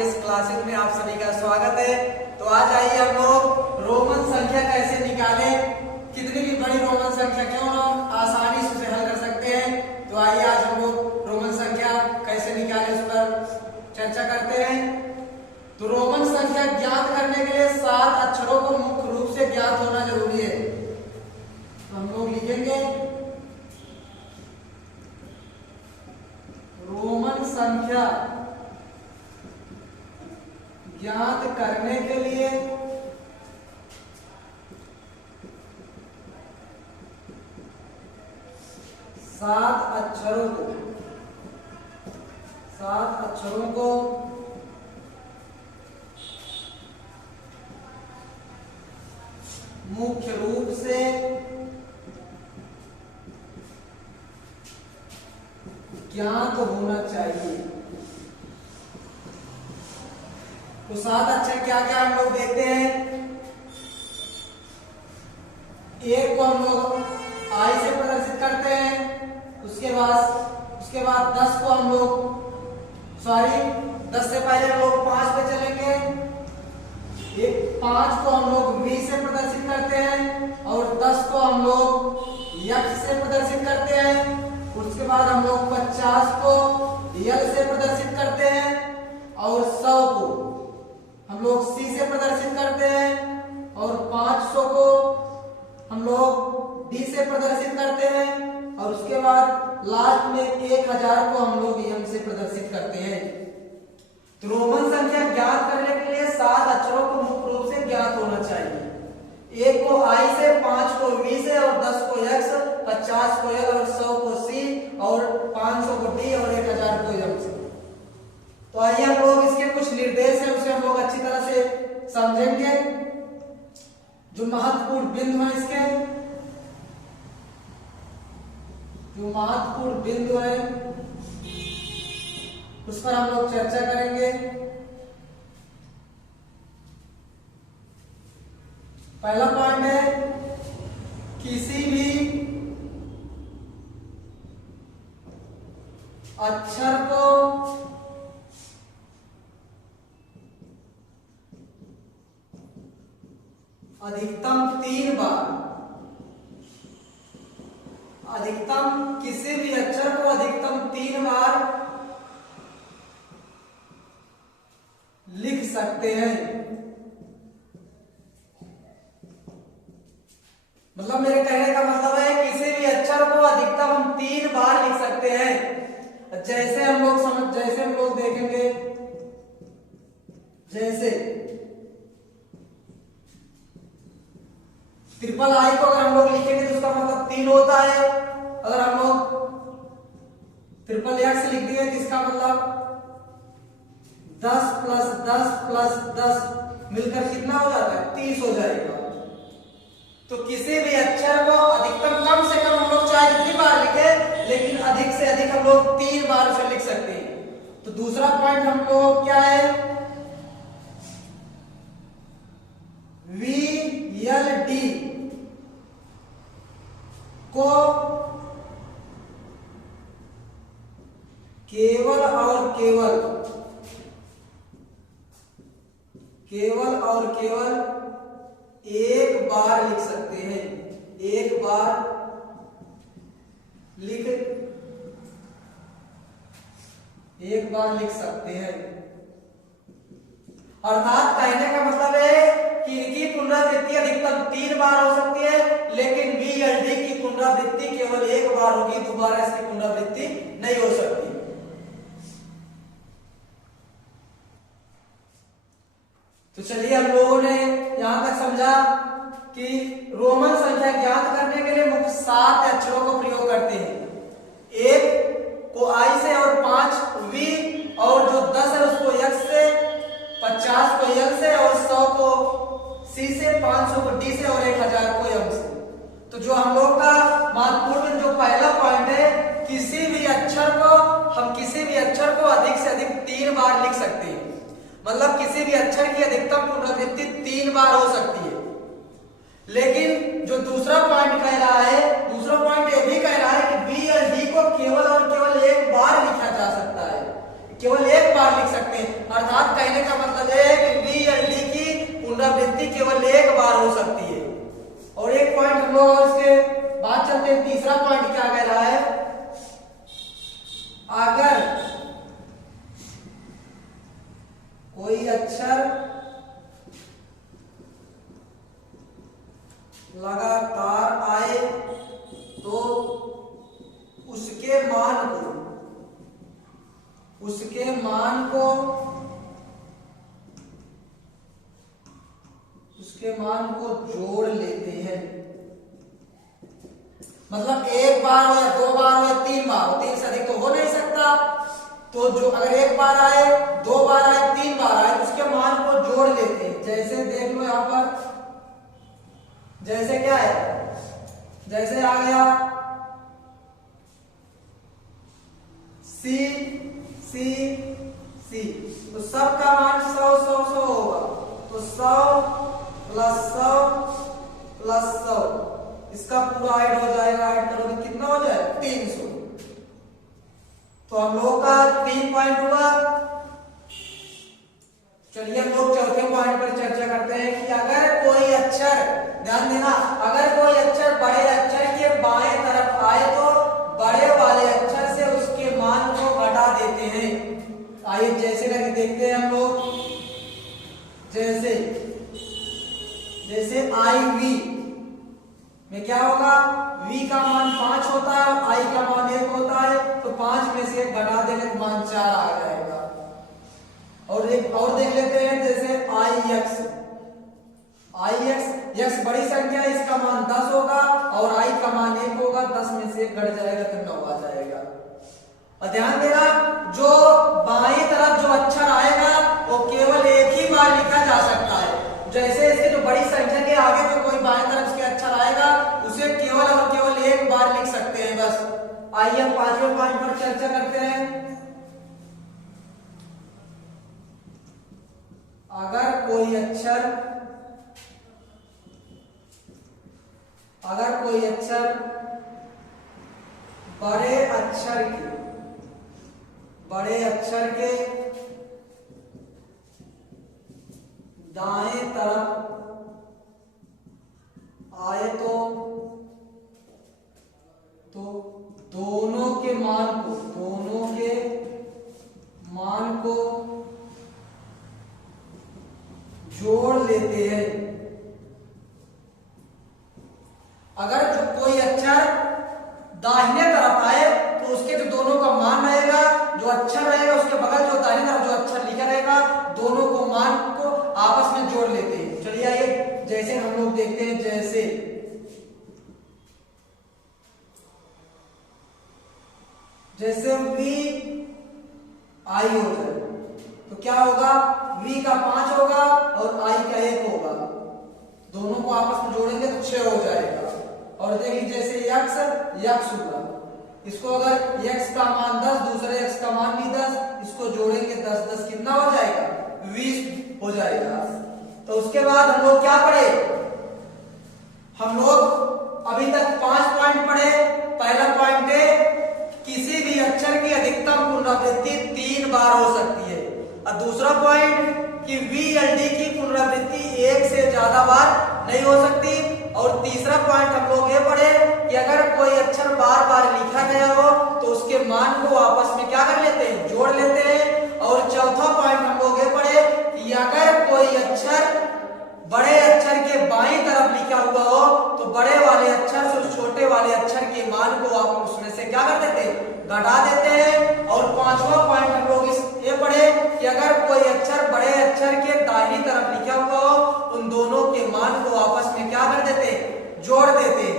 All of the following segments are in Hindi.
RDS क्लासेस में आप सभी का स्वागत है। तो आज आइए हम लोग रोमन संख्या कैसे निकालें, कितनी भी बड़ी रोमन संख्या क्यों ना आसानी से उसे हल कर सकते हैं। तो आइए आज हम लोग रोमन संख्या कैसे निकालें उस पर चर्चा करते हैं। तो रोमन संख्या ज्ञात करने के लिए 7 अक्षरों को मुख्य रूप से ज्ञात होना जरूरी है। तो हम लोग लिखेंगे रोमन संख्या ज्ञात करने के लिए 7 अक्षरों को मुख्य रूप से ज्ञात होना चाहिए। तो 7 अक्षर क्या क्या हम लोग देखते हैं। एक को हम लोग आई से प्रदर्शित करते हैं, उसके बाद 10 को हम लोग 10 से पहले हम लोग 5 पे चलेंगे। 5 को हम लोग V से प्रदर्शित करते हैं और 10 को हम लोग X से प्रदर्शित करते हैं। उसके बाद हम लोग 50 को L से प्रदर्शित करते हैं और 100 को हम लोग C से प्रदर्शित करते हैं और 500 को हम लोग D से प्रदर्शित करते हैं और उसके बाद लास्ट में 1000 को हम लोग M से प्रदर्शित करते हैं। तो रोमन संख्या ज्ञात करने के लिए 7 अक्षरों को मुख्य रूप से ज्ञात होना चाहिए। 1 को I से, 5 को V से और 10 को X, 50 को L और 100 को C और 500 को D और 1000 को M से। तो आइए हम लोग इसके कुछ निर्देश हैं उसे हम लोग अच्छी तरह से समझेंगे। जो महत्वपूर्ण बिंदु है इसके, जो महत्वपूर्ण बिंदु है उस पर हम लोग चर्चा करेंगे। पहला पॉइंट है किसी भी अक्षर को किसी भी अक्षर को अधिकतम 3 बार लिख सकते हैं। मतलब मेरे कहने का मतलब है किसी भी अक्षर को अधिकतम हम 3 बार लिख सकते हैं। जैसे हम लोग देखेंगे, जैसे ट्रिपल आई को अगर हम लोग लिखेंगे तो उसका मतलब 3 होता है। अगर हम लोग ट्रिपल एक्स लिख दिए तो इसका मतलब 10 + 10 + 10 मिलकर कितना हो जाता है, 30 हो जाएगा। तो किसी भी अक्षर को अधिकतम, कम से कम हम लोग चाहे जितनी बार लिखे, लेकिन अधिक से अधिक हम लोग 3 बार उसे लिख सकते हैं। तो दूसरा पॉइंट हम लोग क्या है, VLD को केवल और केवल एक बार लिख सकते हैं। एक बार लिख सकते हैं। अर्थात कहने का मतलब है कि इनकी पुनरावृत्ति अधिकतम 3 बार हो सकती है, लेकिन VLD की पुनरावृत्ति केवल 1 बार होगी, दोबारा इसकी पुनरावृत्ति नहीं हो सकती। तो चलिए हम लोगों ने यहां तक समझा कि रोमन संख्या ज्ञात करने के लिए मुख्य 7 अक्षरों को प्रयोग करते हैं। 1 को I से और 5 V और जो 10 है उसको X से, 50 को L से और 100 को C से, 500 को D से और 1000 को M से। तो जो हम लोग का महत्वपूर्ण जो पहला पॉइंट है, किसी भी अक्षर को अधिक से अधिक 3 बार लिख सकते हैं। मतलब किसी भी अक्षर की अधिकतम पुनरावृत्ति 3 बार हो सकती है। लेकिन जो दूसरा पॉइंट कह रहा है, दूसरा पॉइंट ये भी कह रहा है कि बी और डी को केवल और केवल एक बार लिखा जा सकता है, केवल एक बार लिख सकते हैं। अर्थात कहने कोई अक्षर लगातार आए तो उसके मान को जोड़ लेते हैं। मतलब एक बार हो या दो बार हो या तीन बार हो, तीन से अधिक तो हो नहीं सकता। तो जो अगर एक बार आए, दो बार आए, तीन बार आए तो उसके मान को जोड़ लेते हैं। जैसे देख लो यहां पर, जैसे क्या है, जैसे आ गया सी सी सी, तो सबका मान 100 100 100 होगा। तो 100 प्लस 100 प्लस 100, इसका पूरा ऐड हो जाएगा। ऐड करोगे कितना हो जाए 300। तो हम लोग का 3 पॉइंट हुआ। चलिए हम लोग चौथे पॉइंट पर चर्चा करते हैं कि अगर कोई अक्षर, ध्यान देना, अगर कोई अक्षर बड़े अक्षर के बाएं तरफ आए तो बड़े वाले अक्षर से उसके मान को घटा देते हैं। आइए जैसे करके देखते हैं हम लोग। जैसे आई वी में क्या होगा, v का मान 5 होता है और i का मान 1 होता है। तो 5 में से 1 घटा देने तो मान 4 आ जाएगा। और एक और देख लेते हैं, जैसे x बड़ी संख्या है, इसका मान 10 होगा और i का मान 1 होगा। 10 में से 1 घट जाएगा तो 9 आ जाएगा। और ध्यान देना, जो बाईं तरफ जो अक्षर आएगा वो केवल एक ही बार लिखा जा सकता है। जैसे इसके जो बड़ी संख्या के आगे जो कोई बाएं तरफ के अक्षर आएगा उसे केवल और केवल एक बार लिख सकते हैं बस। आइए हम पांचवें पॉइंट पर चर्चा करते हैं। अगर कोई अक्षर बड़े अक्षर के दाएं तरफ आए तो दोनों के मान को जोड़ लेते हैं। अगर जो कोई अक्षर दाहिने तरफ आए तो उसके जो दोनों का मान रहेगा, जो अक्षर रहेगा उसके बगल जो दाहिने तरफ जो अक्षर लिखा रहेगा, दोनों को मान को आपस में जोड़ लेते हैं। चलिए आइए जैसे हम लोग देखते हैं। जैसे v i हो जाए तो क्या होगा, v का 5 होगा और i का 1 होगा। दोनों को आपस में जोड़ेंगे तो 6 हो जाएगा। और देखिए जैसे x होगा, इसको अगर x का मान 10, दूसरे x का मान भी 10, इसको जोड़ेंगे 10 10 कितना हो जाएगा, 20 हो जाएगा। तो उसके बाद हम लोग क्या पढ़े, हम लोग अभी तक 5 पॉइंट पढ़े। पहला पॉइंट है किसी भी अक्षर की अधिकतम पुनरावृत्ति 3 बार हो सकती है। और दूसरा पॉइंट कि VLD की पुनरावृत्ति 1 से ज्यादा बार नहीं हो सकती। और तीसरा पॉइंट हम लोग ये पढ़े कि अगर कोई अक्षर बार बार लिखा गया हो तो उसके मान को आपस में क्या कर लेते हैं, जोड़ लेते हैं। और चौथा पॉइंट हम लोग ये पढ़े कि अगर कोई अक्षर बड़े अक्षर के बाईं तरफ लिखा हुआ हो तो बड़े वाले अक्षर से छोटे वाले अक्षर के मान को आप उसमें से क्या कर देते हैं, घटा देते हैं। और पांचवा पॉइंट हम लोग ये पढ़े कि अगर कोई अक्षर बड़े अक्षर के दाहिनी तरफ लिखा हुआ हो, उन दोनों के मान को आपस में क्या कर देते हैं, जोड़ देते हैं।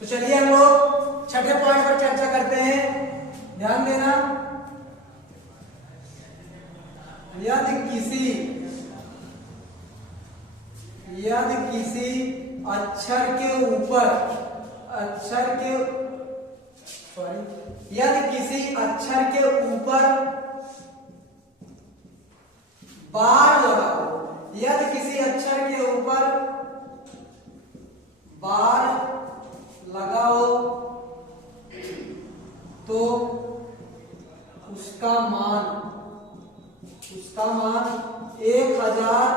तो चलिए हम लोग छठे पॉइंट पर चर्चा करते हैं। ध्यान देना, यदि किसी अक्षर के ऊपर बार लगाओ, यदि किसी अक्षर के ऊपर बार लगाओ तो उसका मान 1000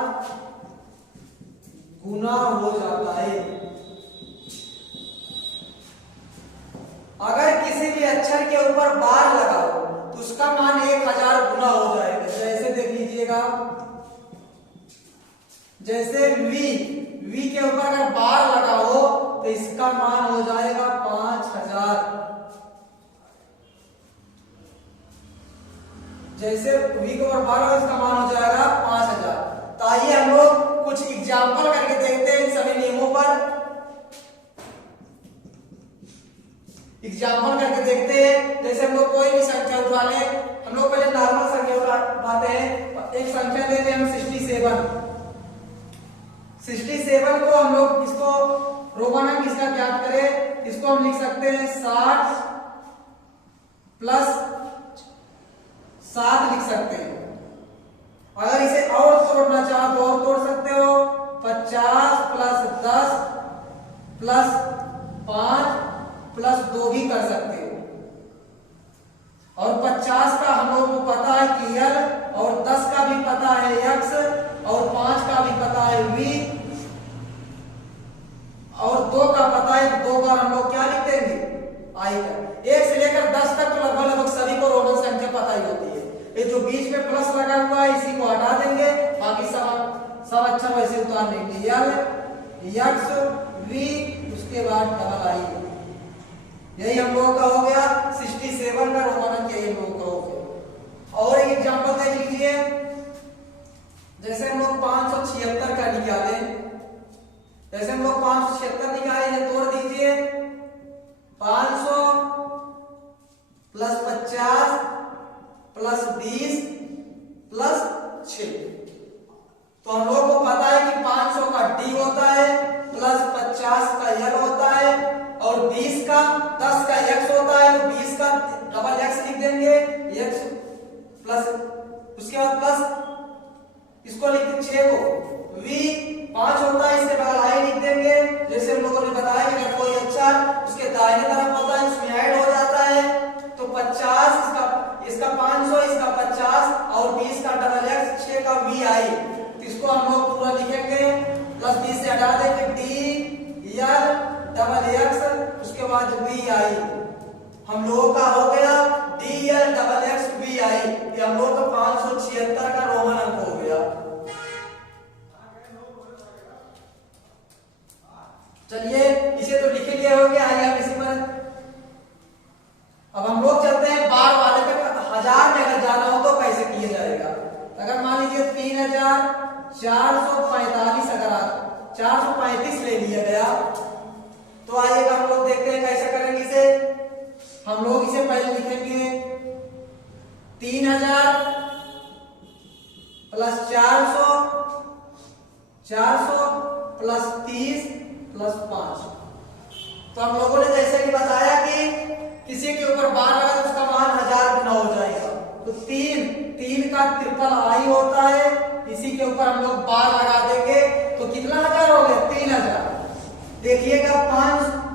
गुना हो जाता है। अगर किसी भी अक्षर के ऊपर जैसे v के ऊपर अगर बार लगा हो तो इसका मान हो जाएगा 5000। जैसे v के ऊपर बार लगा इसका मान हो जाएगा 5000। तो आइए हम लोग कुछ एग्जाम्पल करके देखते हैं इन सभी नियमों पर। एग्जाम्पल करके देखते हैं। जैसे हम लोग कोई भी संख्या उठा ले, हम लोग पहले नॉर्मल संख्या उठाते हैं। एक संख्या लेते हैं हम 67। 67 को हम लोग इसको रोमन अंक इसका ज्ञात करें, इसको हम लिख सकते हैं 60 प्लस 7 लिख सकते हैं। अगर इसे और तोड़ना चाहो तो और तोड़ सकते हो, 50 प्लस 10 प्लस 5 प्लस 2 भी कर सकते हो। और 50 का हम लोगों को पता है कि L, और 10 का भी पता है X, और 5 का भी पता है V, और 2 का पता है। 2 बार हम लोग क्या लिख देंगे I का। 1 से लेकर 10 तक तो लगभग सभी को रोमन संख्या पता ही होती है। ये जो बीच में प्लस लगा हुआ है इसी को हटा देंगे, बाकी सब अच्छा वैसे उतार देंगे। L, X, V, उसके बाद डबल I। यही हम लोगों का हो गया 67 का रोमन अंक, यही हम लोगों का हो गया। और एक एग्जांपल देख लीजिए। जैसे हम लोग 576 का निकाले, जैसे हम लोग 576 निकाले, तोड़ दीजिए। 500 प्लस 50 प्लस 20 प्लस 6। तो हम लोग को पता है कि 500 का D होता है, प्लस 50 का L होता है, और 20 का 10 का X होता है। तो 20 का डबल X लिख देंगे, X प्लस उसके बाद प्लस इसको लिख देंगे 6 को। V 5 होता है, इसके बगल I लिख देंगे। जैसे हम लोगों ने बताया कि अगर कोई अक्षर उसके दाहिने तरफ होता है उसमें ऐड हो जाता है। तो 50 इसका 500, इसका 50 और 20 का डबल X, 6 का VI। तो इसको हम लोग पूरा लिखेंगे, प्लस 20 से हटा देंगे D L डबल X, उसके बाद VI। हम लोगों का हो गया DL डबल X VI। ये हम लोग का 576 का रोमन अंक हो गया। चलिए इसे तो लिख लिए हो गया। आइए हम इसी पर अब हम लोग चलते हैं बार वाले पे। 1000 में अगर जाना हो तो कैसे किया जाएगा। अगर मान लीजिए 3445 अगर 435 ले लिया गया, तो आइएगा हम लोग देखते हैं कैसे करेंगे इसे। हम लोग इसे पहले लिखेंगे 3000 प्लस 400 प्लस 30 प्लस 5। तो हम लोगों ने जैसे कि बताया कि किसी के ऊपर बार लगा तो उसका मान 1000 गुना हो जाएगा। तो 3 का ट्रिपल I होता है, इसी के ऊपर हम लोग बार लगा देंगे तो कितना 1000 हो गया 3000। देखिएगा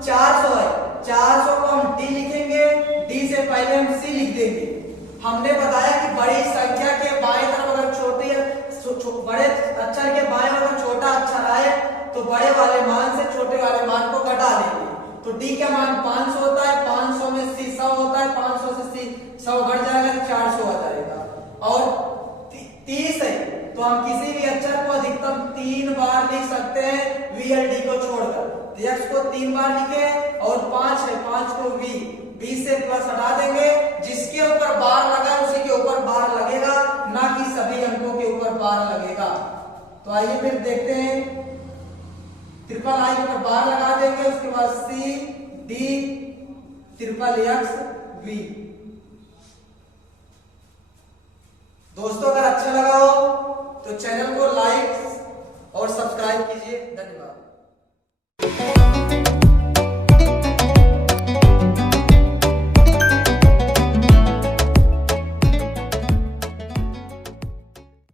400 है, 400 को हम D लिखेंगे, D से पहले हम C लिख देंगे। हमने बताया कि बड़ी संख्या के बाएं तरफ अगर बड़े अक्षर के बाएं अगर छोटा अक्षर आए तो बड़े वाले मान से छोटे वाले मान को घटा लेंगे। तो D का मान 500 होता है, 500 में C 100 होता है, 500 से C 100 घट जाएगा, 400 आ जाएगा। और 30 है तो हम किसी भी अक्षर को अधिकतम 3 बार लिख सकते हैं VLD को छोड़कर। तो X को 3 बार लिखे, और 5 है 5 को V 20 से प्लस हटा देंगे। जिसके ऊपर बार लगा उसी के ऊपर बार लगेगा, ना कि सभी अंकों के ऊपर बार लगेगा। तो आइए फिर देखते हैं। ट्रिपल I के ऊपर बार लगा देंगे, उसके बाद C D triple X V। दोस्तों